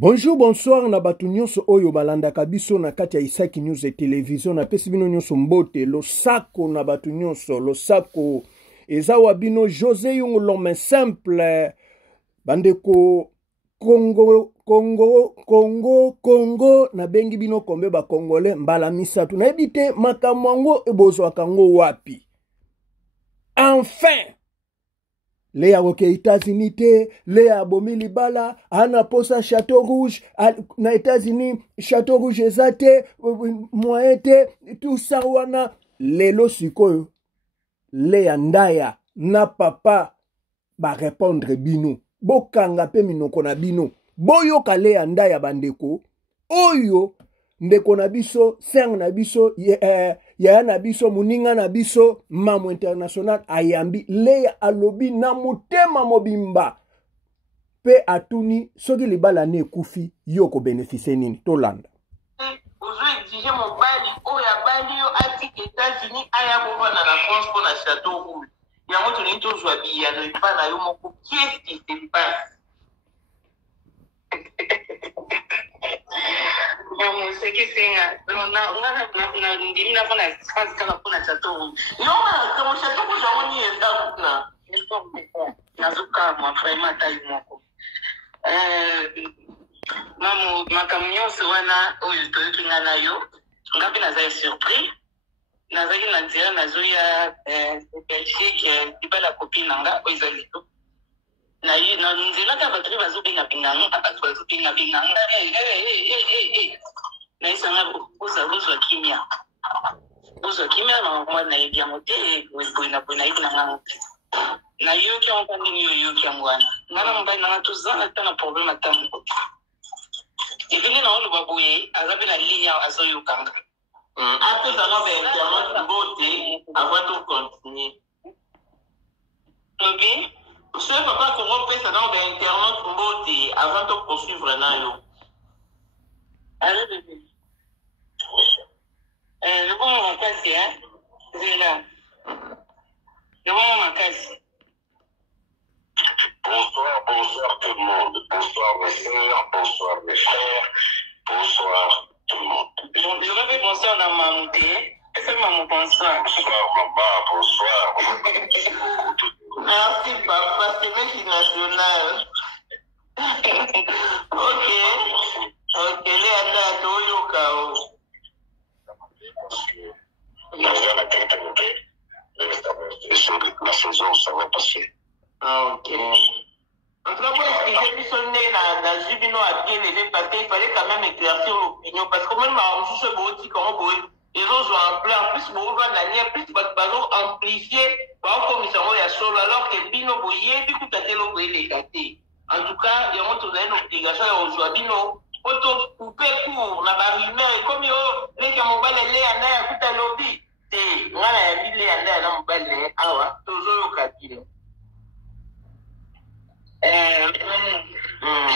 Bonjour, bonsoir, na batu nyonso oyo balanda kabiso na kati ya Isaki News et Télévision na pesi bino nyonso mbote losako na batu nyonso losako eza wa bino José Yung l'homme simple bandeko Congo na bengi bino kombe ba Congolais mbala misatu na ebite makamwango ebozwa kango wapi enfin le ya roke États-Unis te, le ya bomi libala, ana posa Château Rouge, na États-Unis, Château Rouge ezate, moyen te, tout ça wana, lelo sikoyo, le ya ndaya, na papa, ba répondre bino, bokanga pe minoko na bino, boyoka le ya ndaya bandeko, oyo, ndeko na biso, seng na biso, ya na biso, muninga na biso, mamu international, ayambi, leya alobi na mutema mobimba. Pe atuni, soki libala ne kufi, yoko benefice nini, Tolanda. Ozo exige mobali, oya bali yo ati États-Unis, aya boba na la France pour la Château Rouge. Yango to ni to zwa biya no ipa na yo moko, qu'est-ce qui se passe? Maman, c'est que c'est na ndimi na fona France kana pona Château Rouge. Yo kama Château Rouge awoni enda kuna. Nazuka ma vraiment taille moko. Maman, makamyo se wana oyo to kinga na yo. Ngapi na za surpris. Nazaki na nzela nazoya Belgique dibala copine nanga oizalito. Na nzela ka batri bazobenga binganga abatu bazobenga binganga na isanga uzwa kimia na mwana na yebi yango te weboina ibi na nganga na yoki yango kandini yoki yango wana ngana mbai nanga tozanga ta na problème ata moko ebili na oloba boye azabe na ligne azoyokanga après ça va vers internet beauté avant de continuer okay. Ce papa Congo peut ça dans l'internet beauté avant de poursuivre là yo. Allô bébé. Le bon makasi hein. C'est là. Le bon makasi. Bonsoir tout le monde. Bonsoir mes sœurs, bonsoir mes frères, bonsoir tout le monde. Bon, je vais bonsoir dans ma montée. C'est maman bonsoir. Bonsoir maman, bonsoir. Merci papa, c'est mec national. Ok. Ok, les anda toyo kao. La saison, ça va passer. Ah, ok. En tout cas, pour expliquer plus son nez dans Jubino a bien élevé parce qu'il fallait quand même éclaircir l'opinion. Parce que même en ce beau comment ils ont joué en plein. En plus, bon, plus amplifié par comme ils sont à solo alors que Bino Boye, puis tout à l'heure, les gâtés. En tout cas, il y a une obligation à jouer Bino. Auto couper pour la rumeur et comme yo, les camobales les anda à tout à lobby. C'est, on a dit les anda à l'ambale, ah ouais, toujours au capille.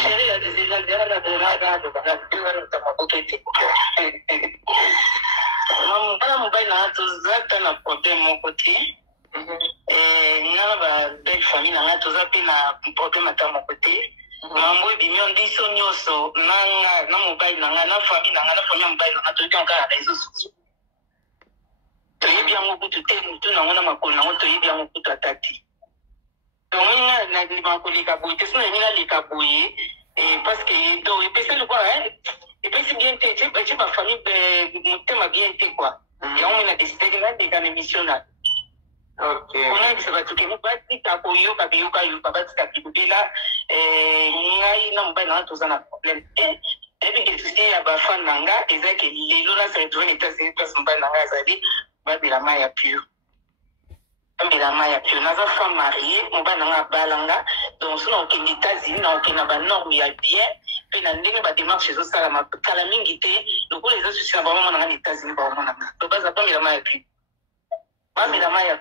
Chérie, la désagréable la maman mobile na tozaka na problème mon côté nga ba belle famille na toza pe na problème ata mon côté mambo ebimi ndiso nyonso na mobile na famille na famille mobile na toyebi yango na réseaux sociaux toyebi yango kutu te mutu nango na makolo nango toyebi yango kutu ata te donc nga na liba koleka boye te sona mina leka boye parce que donc epesa le quoi et puis c'est bien été tu ma famille motema bien été quoi et on a décidé de mettre des émissions là ok on a dit ça va tout que pas si ta koyo ka biyo ka yo pas si ta bibela ngai na mba na toza na problème et puis que tu sais ya ba fan nanga ezaki lelo na se retrouver état c'est place mba nanga zali ba de la maya pure naza femme mariée mba nanga balanga donc sinon que les États-Unis na okina ba norme ya bien pe na ndenge ba démarche ezosalama kala mingi te loko les associés na bamama nanga na États-Unis bamona to baza bamela ya pi omela ya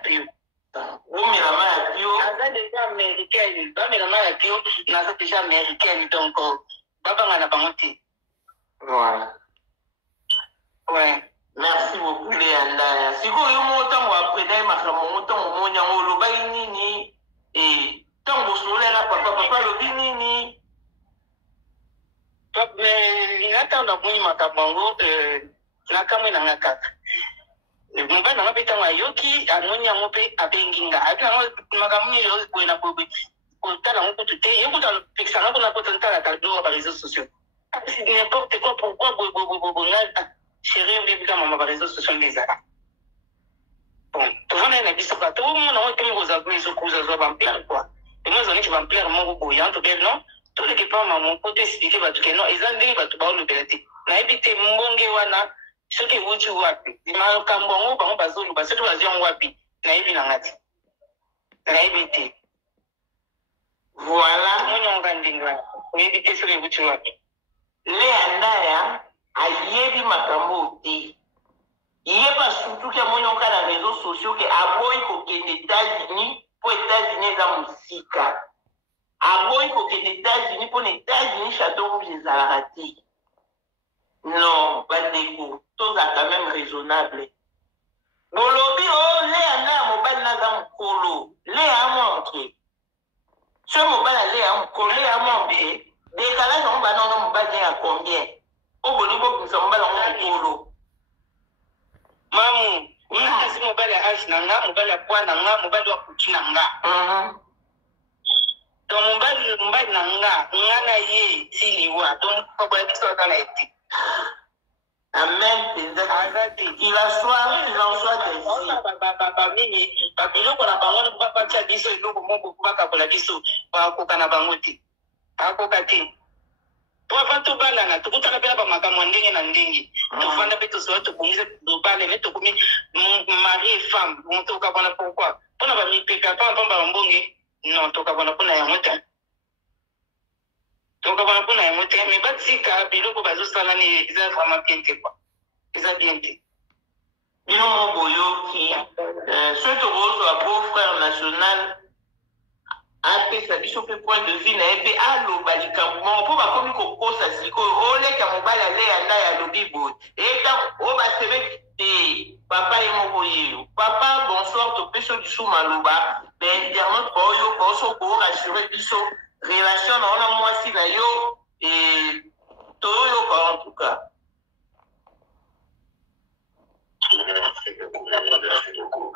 pio naza déjà américaine bamela ya pio naza déjà américaine donc babanga na bango te voilà ouais. Merci beaucoup Léanda. Si vous avez mon temps après d'ailleurs ma femme mon temps mon nyango lo ba nini et tant vous soulez là papa lo nini linatanda muni makabango nakamwe na ngakaka mobali nanga mpe ntango ayoki anoni yango mpe abenginga abi nango makamuni yo kwena kotala yango kutu te ye kutu apekisanga mpona pota ntalaka biloko ba réseaux sociaux c'est n'importe quoi pourquoi nga chéri obebika mama ba réseaux sociaux nde ezala bon tovanda na biso ka tomona ngo temi kozala ezokuza bamplare quoi emo ezala neti bamplare moko boye en tout cas non toleke pa mama po te explike bato ke non eza ndenge bato baolobela te nayebi te mbonge wana soki ewuti wapi makambo yango bango bazoloba soki bazwi yango wapi nayebi nanga te nayebi te voilà monyonga ndenge wana oyebi te soki ewuti wapi Lea Ndaya ayebi makambo te yeba surtout ke monyonga na réseaux sociaux ke aboyi kokende États-Unis po États-Unis eza mosika aboyi kokende États-Unis po na États-Unis Château Rouge ezalaka te non bandeko toza quand même raisonnable bolobi o Lea Ndaya mobali naza mokolo Lea amonke so mobali Lea mokolo Lea amonke décalage on va non mobali à combien au bonibo nous sommes pas mokolo mamu kasi mobali ya age nanga mobali ya poids nanga mobali wa kuki nanga donc mobali nanga ngana ye tiliwa donc kobola biso kala eti amen il a soir il en soit des nini babiloko na bango bapatia biso eloko moko bakakola biso bakoka na bango te akoka te avant tobalana tokutana mpe na bamakambo ndenge na ndenge tofanda mpe tosola tobongisa tobalene tokomi mari et femme bon tokabana pourquoi mpona bamipeka pamba bambonge non tokabana mpona yango te tokabana mpona yango te mais batika biloko bazosala ni eza vraiment bien te quoi eza bien te bino mo boyoki soki tokozwa beau frère national apesa biso mpe point de vue na ye mpe aloba likambo moko mpo bakomi kokosa sikoyo oleka mobali Lea Ndaya alobi boye eta o basebe te papa ye moko yeyo papa bonsoir topesa biso maloba bainternaute baoyoka oso korassure biso relation na wana mwasi na yo toyoyoka en tout cas. Merci beaucoup.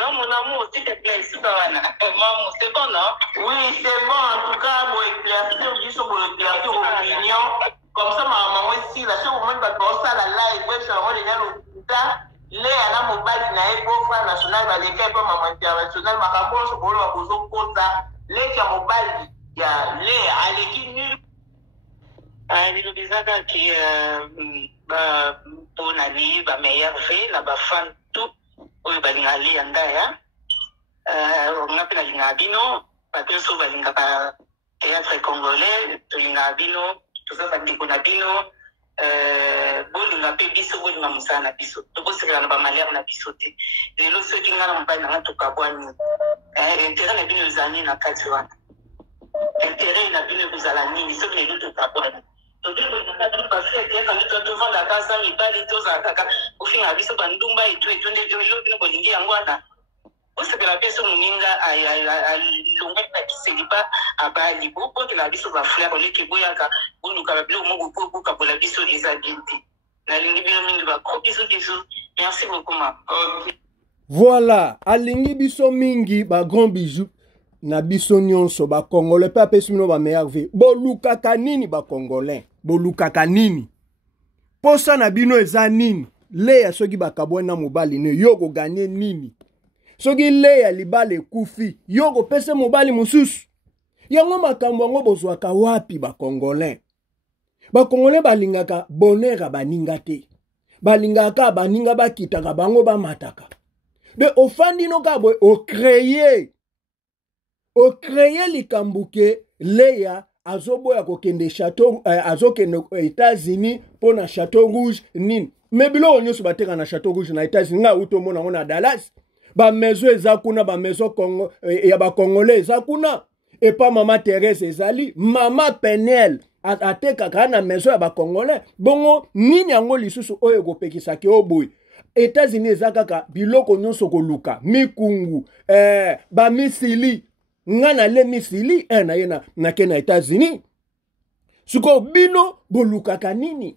Non, mon amour, s'il te plaît, c'est bon, non? Oui, c'est bon. En tout cas, pour éclaircir, juste pour éclaircir l'opinion. Comme ça, maman, aussi, la seule moment où ça, la live, ouais, c'est vraiment déjà le putain. Les à la mobile, n'a pas frère national, va les faire maman international, ma campagne, c'est pour le besoin comme ça. Les qui a mobile, il y a les à l'équipe nulle. Il y a qui pour nani, ba meilleur fait, la ba fan tout. Oyo balinga Lea Ndaya on appelle linga bino ba peso balinga théâtre congolais tolinga bino toza bandeko na bino bolinga mpe biso bolinga mosala na biso tokosekela na bamalere na biso te lelo soki nga na mobali nanga tokabwani intere na bino ezala na kati wana intere na bino ekozala nini soki lelo tokabwani tovanda kasa mibali tozala kaka ofinga biso bandumba etu nde lelo bino bolingi yango wana osepela mpe so moninga alongi nakiseli mpa abali bokotela biso bafleur oleki boyaka boluka babiloko moko po bokabola biso eza bien te nalingi bino mingi bako biso merci beaucoup ma voilà alingi biso mingi bagrand bijou na biso nyonso bakongolais mpe apesi bino bameilleur vie bolukaka nini bakongolais bolukaka nini posa na bino eza nini leya soki bakabwani na mobali ne yo koganye nini soki leya libala ekufi yo kopesa mobali mosusu yango makambo yango bozwaka wapi bakongolais bakongolais balingaka bonheur baninga te balingaka baninga bakitaka bango bamataka de ofandi no ka boye ocreye likambuke leya azoboya kokende château azokende États-Unis pour na Château Rouge nini mais biloko nyonso bateka na Château Rouge na États-Unis nga uto mona ngo na Dallas ba maison eza kuna ba maison Congo ya ba congolais eza kuna et pas mama Thérèse ezali mama Penel ateka na maison ya ba congolais bongo nini yango lisusu oyo kopekisa ke oboy États-Unis eza kaka biloko nyonso koluka mikungu ba misili ngana le misili na yena na ke na États-Unis suko bino bolukaka nini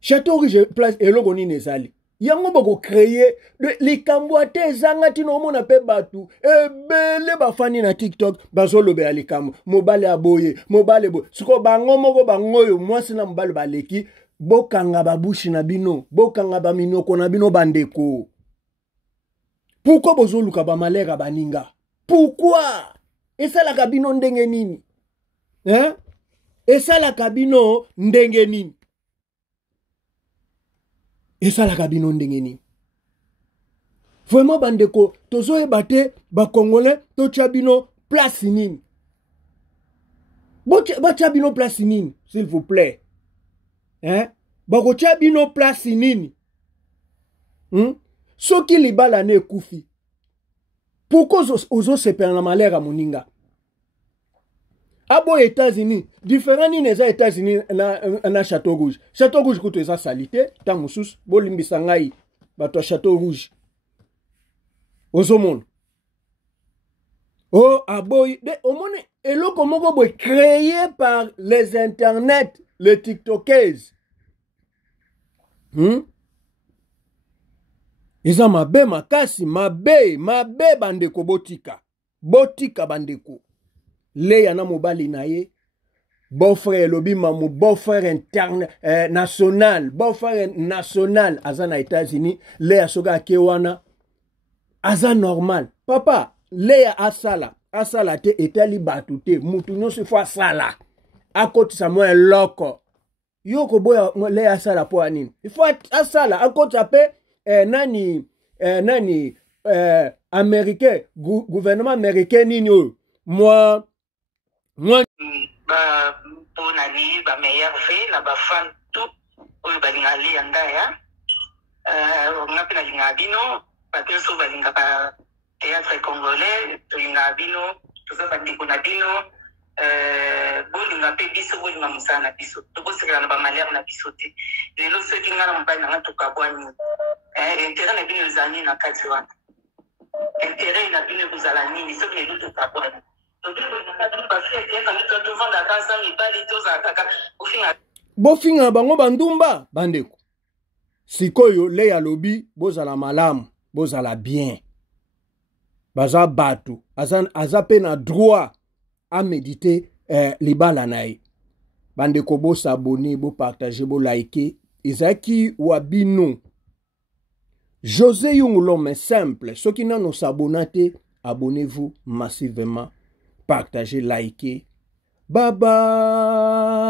Château Rouge place eloko nini ezali yango boko créer likambo ate ezanga tino omona pe batu ebele bafani na TikTok bazolobe ya likambo mobale aboye mobale bo suko bango moko bangoyo mwasi na mobale baleki bokanga babushi na bino bokanga baminoko na bino bandeko pourquoi bozoluka bamalera baninga pourquoi esalaka bino ndenge nini esalaka bino ndenge nini esalaka bino ndenge nini vraiment bandeko tozoyeba te bakongolais totia bino place nini batia bino place nini s'il vous plaît bakotia bino place nini soki libala ne ekufi pourquoi ozosepela na malere ya moninga abo États-Unis différent nini eza États-Unis na Château Rouge Château Rouge kutu eza salite ta mosusu bolimbisa ngai bato ya Château Rouge ozomona oh aboy de omone eloko moko boy créé par les internet les tiktokers eza mabe makasi mabe bandeko botika bandeko leya na mobali na ye beau-frère lobi mamu beau-frère national aza na États-Unis leya soka ake wana aza normal papa leya asala te etali batu te mutu nyonso fo asala akotisa mwa eloko yo koboya leya asala po anini ifo asala akotisa pe nani américain gouvernement américain nini oyo moi nani ba meilleur vie na ba fan tout oyo balinga le yandaya nga pe nalinga bino bateso balinga ba théâtre congolais tolinga bino toza bandeko na bino bolinga mpe biso bolinga mosala na biso tokosekela na bamalere na biso te lelo soki nga na mobali nanga tokabwani intere na bino ezala na kati wana intere na bino ekozala nini soki lelo tokabwani bofinga bango bandumba bandeko sikoyo leya lobi bozala malamu bozala bien baza batu aza pe na droit à méditer libala na ye bandeko bo s'abonner bo partager bo liker ezaki wabino José Yung l'homme simple ceux qui n'ont s'abonner abonnez-vous massivement partagez likez bye bye